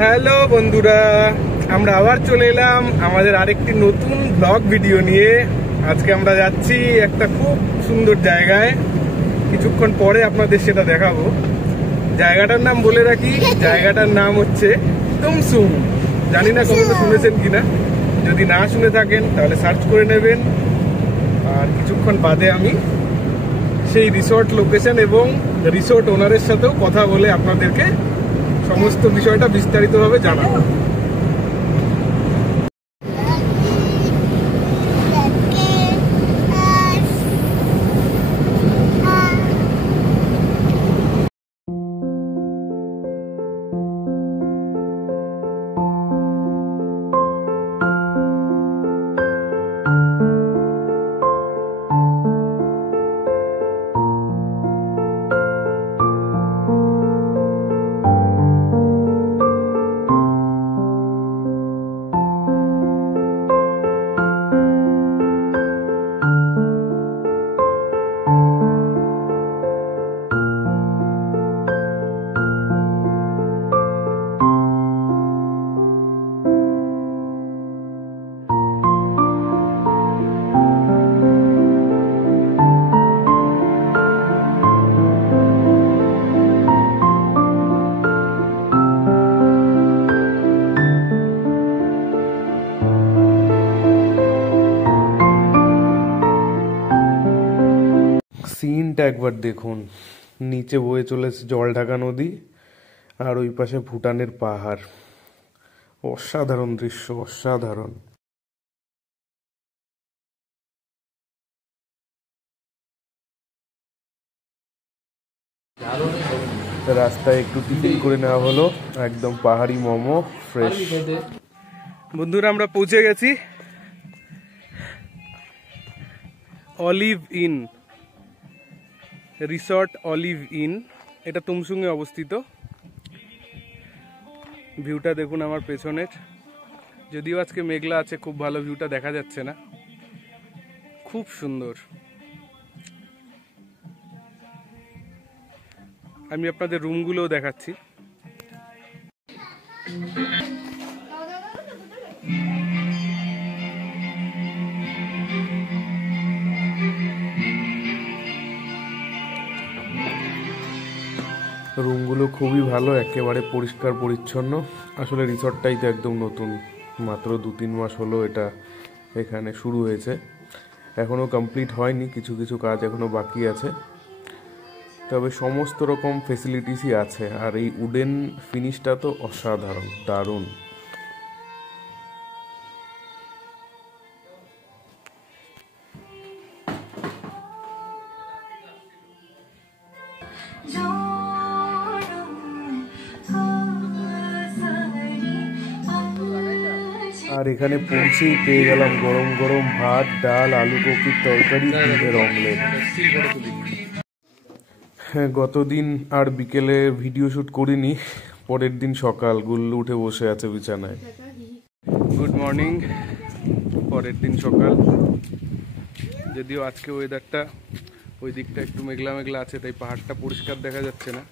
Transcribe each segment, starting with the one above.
Hello বন্ধুরা, আমরা আবার চলে এলাম আমাদের আরেকটি নতুন ব্লগ ভিডিও নিয়ে। আজকে আমরা যাচ্ছি একটা খুব সুন্দর জায়গায়, কিছুক্ষণ পরে আপনাদের সেটা দেখাবো। জায়গাটার নাম বলে রাখি, জায়গাটার নাম হচ্ছে তুমসুং। জানি না কখনো শুনেছেন কিনা, যদি না শুনে থাকেন তাহলে সার্চ করে নেবেন। আর কিছুক্ষণ বাদে আমি সেই রিসোর্ট লোকেশন এবং রিসোর্ট ওনারের সাথেও কথা বলে আপনাদেরকে সমস্ত বিষয়টা বিস্তারিতভাবে জানাবো। সিনটা একবার দেখুন, নিচে বয়ে চলেছে জল ঢাকা নদী আর ওই পাশে ভুটানের পাহাড়। অসাধারণ দৃশ্য, অসাধারণ। রাস্তায় একটু টিফিন করে নেওয়া হলো, একদম পাহাড়ি মোমো ফ্রেশ। বন্ধুরা, আমরা পৌঁছে গেছি olive in resort. Olive in, এটা তুমসুংয়ে অবস্থিত। ভিউটা দেখুন আমার পেছনের, যদিও আজকে মেঘলা আছে, খুব ভালো ভিউটা দেখা যাচ্ছে না। খুব সুন্দর। আমি আপনাদের রুমগুলোও দেখাচ্ছি। রুমগুলো খুবই ভালো, একেবারে পরিষ্কার পরিচ্ছন্ন। আসলে রিসর্টটাই তো একদম নতুন, মাত্র 2-3 মাস হলো এটা এখানে শুরু হয়েছে। এখনও কমপ্লিট হয়নি, কিছু কিছু কাজ এখনও বাকি আছে, তবে সমস্ত রকম ফেসিলিটিসই আছে। আর এই উডেন ফিনিশটা তো অসাধারণ, দারুণ। আর এখানে পৌঁছেই পেয়ে গেলাম গরম গরম ভাত, ডাল, আলু কপির তরকারি, ডিমের অমলেট। হ্যাঁ, গতদিন আর বিকেলে ভিডিও শ্যুট করিনি। পরের দিন সকাল, গুল্লু উঠে বসে আছে বিছানায়। Good morning. পরের দিন সকাল, যদিও আজকে ওয়েদারটা ওই দিকটা একটু মেঘলা মেঘলা আছে, তাই পাহাড়টা পরিষ্কার দেখা যাচ্ছে না।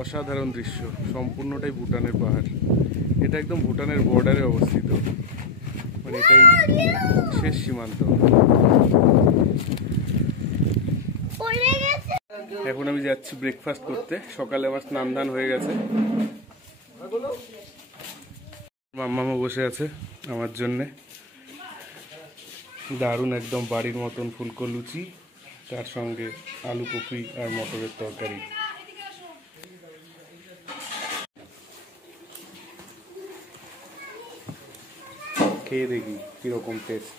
অসাধারণ দৃশ্য, সম্পূর্ণটাই ভুটানের পাহাড়। এটা একদম ভুটানের বর্ডারে অবস্থিত, মানে এটাই শেষ সীমান্ত। এখন আমি যাচ্ছি ব্রেকফাস্ট করতে। সকালে আমার স্নান দান হয়ে গেছে। মাম্মামও বসে আছে আমার জন্যে। দারুণ, একদম বাড়ির মতন ফুলকো লুচি, তার সঙ্গে আলু কপি আর মটরের তরকারি। খেয়ে দেখি কিরকম টেস্ট।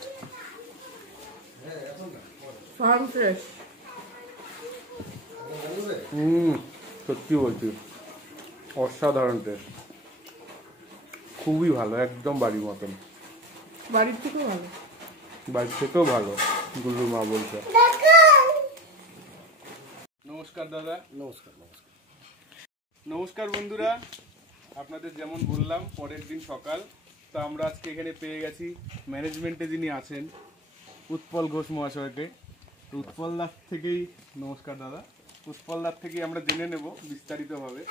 সত্যি বলছি, অসাধারণ টেস্ট, খুবই ভালো, একদম বাড়ির মতন। বাড়ির থেকেও ভালো, বাড়ির থেকেও ভালো, গুল্লুর মা বলছে। নমস্কার দাদা। নমস্কার। নমস্কার নমস্কার বন্ধুরা, আপনাদের যেমন বললাম পরের দিন সকাল। তো আমরা আজকে এখানে পেয়ে গেছি ম্যানেজমেন্টে যিনি আছেন, উৎপল ঘোষ মহাশয়কে। উৎপল দাস থেকেই, নমস্কার দাদা, উৎপল দাস থেকেই আমরা জেনে নেব বিস্তারিতভাবে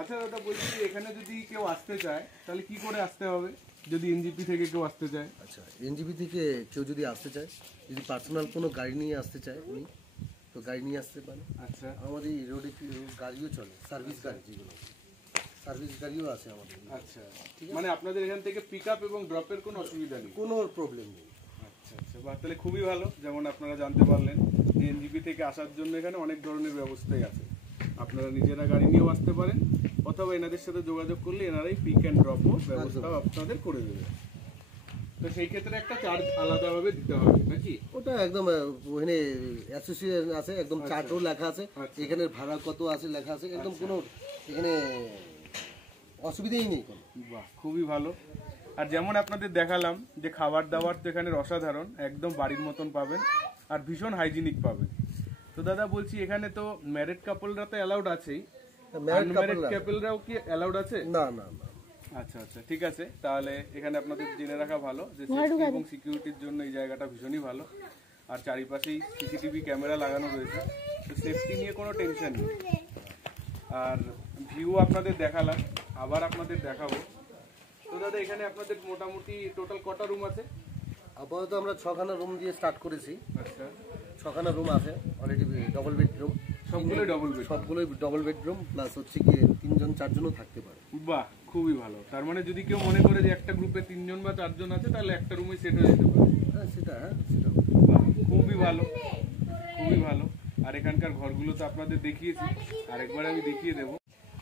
আচ্ছা দাদা বলছি এখানে যদি কেউ আসতে চায় তাহলে কি করে আসতে হবে, যদি এনজিপি থেকে কেউ আসতে চায়? আচ্ছা, এনজিপি থেকে কেউ যদি আসতে চায়, যদি পার্সোনাল কোনো গাড়ি নিয়ে আসতে চায় উনি, তো গাড়ি নিয়ে আসতে পারে। আচ্ছা, আমাদের এই রোডে গাড়িও চলে, সার্ভিস গাড়ি, যেগুলো সার্ভিস গাড়িও আছে আমাদের। আচ্ছা, মানে আপনাদের এখান থেকে পিক আপ এবং ড্রপের কোনো অসুবিধা নেই? কোনো প্রবলেম নেই। আচ্ছা আচ্ছা, বাহ, তাহলে খুবই ভালো। যেমন আপনারা জানতে পারলেন যে এনজিপি থেকে আসার জন্য এখানে অনেক ধরনের ব্যবস্থাই আছে। আপনারা নিজেরা গাড়ি নিয়েও আসতে পারেন, অথবা এনাদের সাথে যোগাযোগ করলে এনারাই পিক অ্যান্ড ড্রপও ব্যবস্থা আপনাদের করে দেবে। তো সেই ক্ষেত্রে একটা চার্জ আলাদাভাবে দিতে হবে নাকি? ওটা একদম ওখানে অ্যাসোসিয়েশন আছে, একদম চার্টও লেখা আছে, এখানে ভাড়া কত আছে লেখা আছে, একদম কোনো এখানে অসুবিধাই নেই কোনো। বাহ, খুবই ভালো। আর যেমন আপনাদের দেখালাম যে খাবার দাবার তো এখানে অসাধারণ, একদম বাড়ির মতন পাবেন আর ভীষণ হাইজিনিক পাবেন। তো দাদা বলছি এখানে তো ম্যারিড কাপলরা তো অ্যালাউড আছেই, আনম্যারিড কাপলরাও কি অ্যালাউড আছে? না না না। আচ্ছা আচ্ছা, ঠিক আছে। তাহলে এখানে আপনাদের জেনে রাখা ভালো যে সেফটি এবং সিকিউরিটির জন্য এই জায়গাটা ভীষণই ভালো। আর চারিপাশেই সিসিটিভি ক্যামেরা লাগানো রয়েছে, তো সেফটি নিয়ে কোনো টেনশন নেই। আর ভিউ আপনাদের দেখালাম, আবার আপনাদের দেখাবো। তো দাদা এখানে আপনাদের মোটামুটি টোটাল কটা রুম আছে? আপাতত আমরা 6খানা রুম দিয়ে স্টার্ট করেছি। আচ্ছা, 6খানা রুম আছে অলরেডি, ডবল বেডরুম, সবগুলোই ডবল বেড? সবগুলোই ডবল বেডরুম, প্লাস হচ্ছে গিয়ে 3জন 4জনও থাকতে পারে। বাহ, খুবই ভালো। তার মানে যদি কেউ মনে করে যে একটা গ্রুপে 3জন বা 4জন আছে তাহলে একটা রুমে সেট হয়ে যেতে পারে। হ্যাঁ সেটা বাহ, খুবই ভালো, খুবই ভালো। আর এখানকার ঘরগুলো তো আপনাদের দেখিয়েছি, আরেকবার আমি দেখিয়ে দেবো।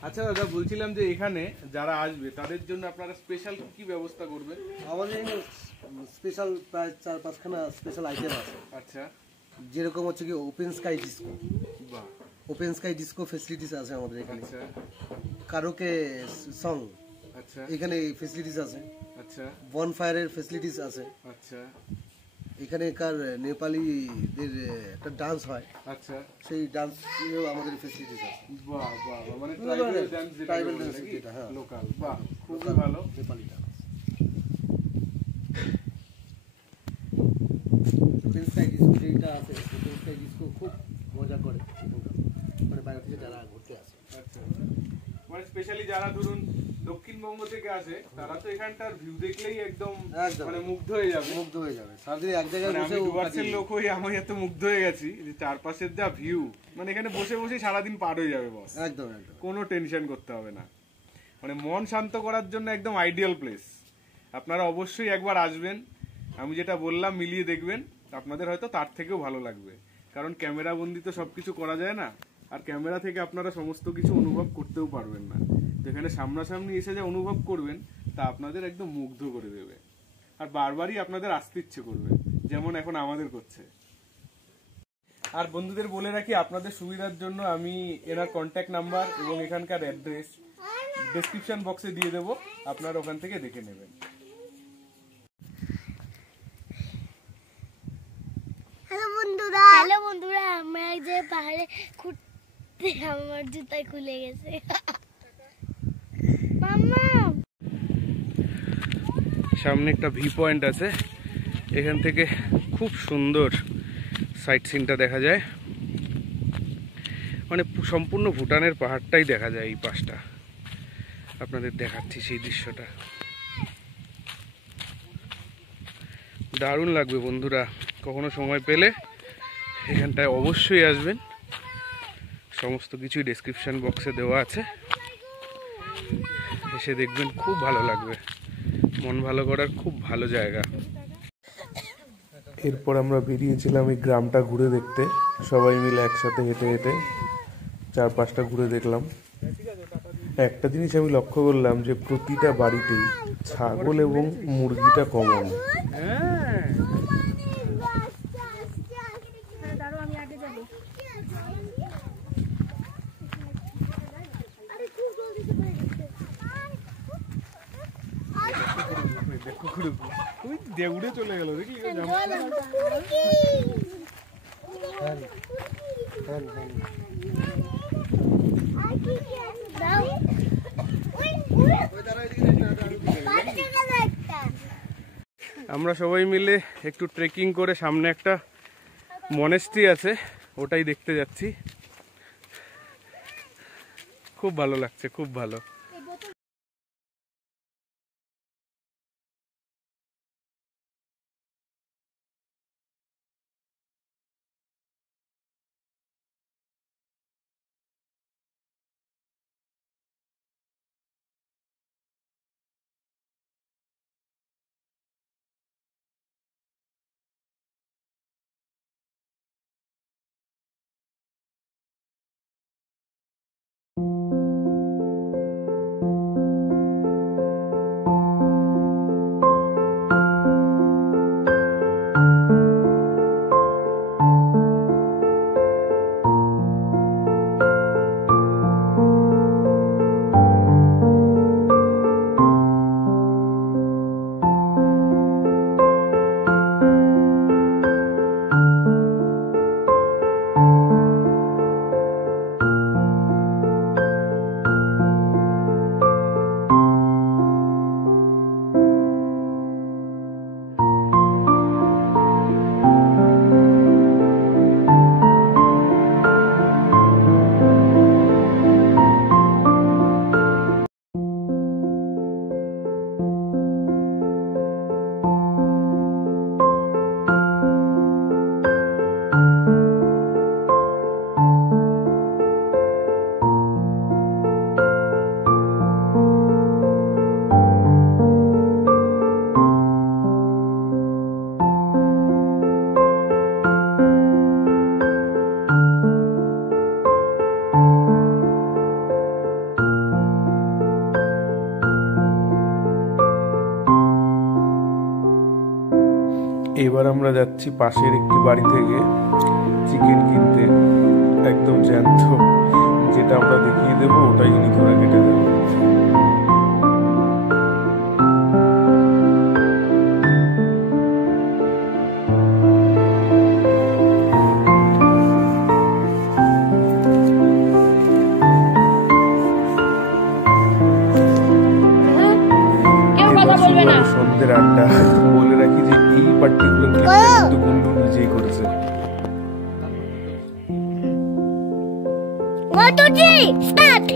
আচ্ছা দাদা বলছিলাম যে এখানে যারা আসবে তাদের জন্য আপনারা স্পেশাল কি ব্যবস্থা করবেন? আমাদের স্পেশাল প্রায় 4-5খানা স্পেশাল আইটেম আছে। আচ্ছা, যেরকম হচ্ছে কি ওপেন স্কাই ডিস্কো। বাহ, ওপেন স্কাই ডিস্কো ফেসিলিটিস আছে আমাদের এখানে। আচ্ছা কারোকে সং, আচ্ছা এখানে ফেসিলিটিস আছে। আচ্ছা বনফায়ারের ফেসিলিটিস আছে। আচ্ছা, এখানেকার নেপালিদের একটা ডান্স হয়, আচ্ছা, সেই ডান্সেও আমাদের ফেসিলিটিস আছে। বাহ বাহ, মানে ট্রাইবাল ডান্স যেটা, হ্যাঁ লোকাল। বাহ, খুবই ভালো। Nepali dance. Open sky disco যেটা আছে, ওপেন স্কাই ডিস্কো খুব মজা করে মানে বাইরে থেকে যারা ঘুরতে আসে। আচ্ছা, মানে স্পেশালি যারা ধরুন দক্ষিণবঙ্গ থেকে আসে তারা তো এখানটার ভিউ দেখলেই একদম মানে মুগ্ধ হয়ে যাবে। সারাদিন এক জায়গায় বসে, আমি ডুয়ার্সের লোক হই, আমি এত মুগ্ধ হয়ে গেছি যে চারপাশের যা ভিউ, মানে এখানে বসে বসে সারাদিন পার হয়ে যাবে বস। একদম একদম, কোনো টেনশন করতে হবে না। মানে মন শান্ত করার জন্য একদম আইডিয়াল প্লেস। আপনারা অবশ্যই একবার আসবেন, আমি যেটা বললাম মিলিয়ে দেখবেন, আপনাদের হয়তো তার থেকেও ভালো লাগবে। কারণ ক্যামেরা বন্দি তো সবকিছু করা যায় না, আর ক্যামেরা থেকে আপনারা সমস্ত কিছু অনুভব করতেও পারবেন না। তো এখানে সামনাসামনি এসে যা অনুভব করবেন তা আপনাদের একদম মুগ্ধ করে দেবে, আর বারবারই আপনাদের আসতে ইচ্ছে করবে, যেমন এখন আমাদের করছে। আর বন্ধুদের বলে রাখি, আপনাদের সুবিধার জন্য আমি এনার কন্ট্যাক্ট নাম্বার এবং এখানকার অ্যাড্রেস ডেসক্রিপশন বক্সে দিয়ে দেবো, আপনারা ওখান থেকে দেখে নেবেন। হ্যালো বন্ধুরা, আমরা যে পাহাড়ে ঘুরতে, আমার জুতা খুলে গেছে। মাম্মা, সামনে একটা ভি পয়েন্ট আছে, এখান থেকে খুব সুন্দর সাইট সিনটা দেখা যায়, মানে সম্পূর্ণ ভুটানের পাহাড়টাই দেখা যায় এই পাশটা। আপনাদের দেখাচ্ছি সেই দৃশ্যটা, দারুণ লাগবে বন্ধুরা। কখনো সময় পেলে এখানটায় অবশ্যই আসবেন, সমস্ত কিছুই ডেসক্রিপশন বক্সে দেওয়া আছে, এসে দেখবেন, খুব ভালো লাগবে, মন ভালো করার খুব ভালো জায়গা। এরপর আমরা বেরিয়েছিলাম এই গ্রামটা ঘুরে দেখতে, সবাই মিলে একসাথে হেঁটে হেঁটে 4-5টা ঘুরে দেখলাম। একটা জিনিস আমি লক্ষ্য করলাম যে প্রতিটা বাড়িতেই ছাগল এবং মুরগিটা কমন। উড়ে চলে গেল, দেখলি? আমরা সবাই মিলে একটু ট্রেকিং করে সামনে একটা মনেস্ট্রি আছে, ওটাই দেখতে যাচ্ছি। খুব ভালো লাগছে, খুব ভালো। এবার আমরা যাচ্ছি পাশের একটি বাড়ি থেকে চিকেন কিনতে, একদম জ্যান্ত, যেটা আমরা দেখিয়ে দেবো ওটাই উনি ধরে কেটে দেবো। সন্ধ্যের আড্ডা, বলে রাখি যে এই পার্টিকুলার ক্লিপটা কিন্তু গুল্লু নিজেই করেছে। 1 2 3 স্টার্ট।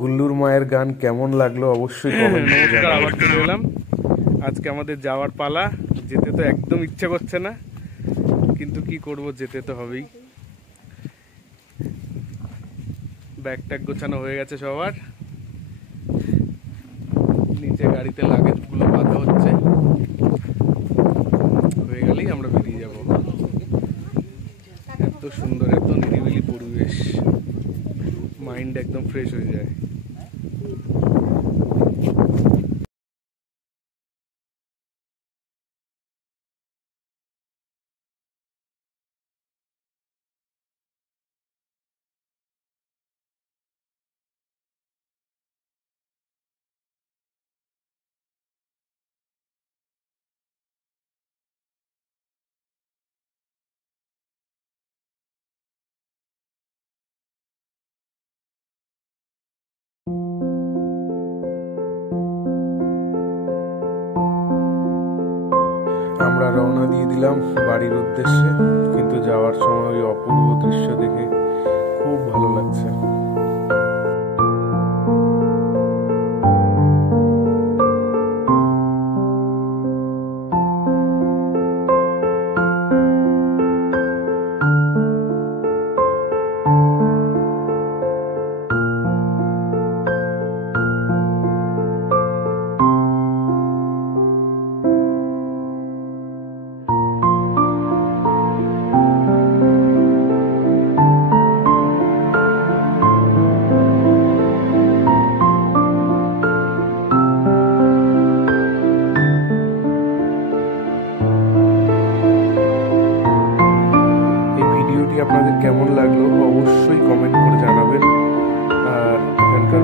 গুল্লুর মায়ের গান কেমন লাগলো অবশ্যই কমেন্ট করে জানাবেন। আবার চলে এলাম, আজকে আমাদের যাওয়ার পালা। যেতে তো একদম ইচ্ছে করছে না, কিন্তু কি করব, যেতে তো হবেই। ব্যাগ ট্যাগ গোছানো হয়ে গেছে সবার, নিচে গাড়িতে লাগেজগুলো বাঁধা হচ্ছে, হয়ে গেলেই আমরা বেরিয়ে যাব। এত সুন্দর, এত নিরিবিলি পরিবেশ, মাইন্ড একদম ফ্রেশ হয়ে যায়। আমরা রওনা দিয়ে দিলাম বাড়ির উদ্দেশ্যে, কিন্তু যাওয়ার সময় ওই অপূর্ব দৃশ্য দেখে খুব ভালো লাগছে। কেমন লাগলো অবশ্যই কমেন্ট করে জানাবেন। আর এখানকার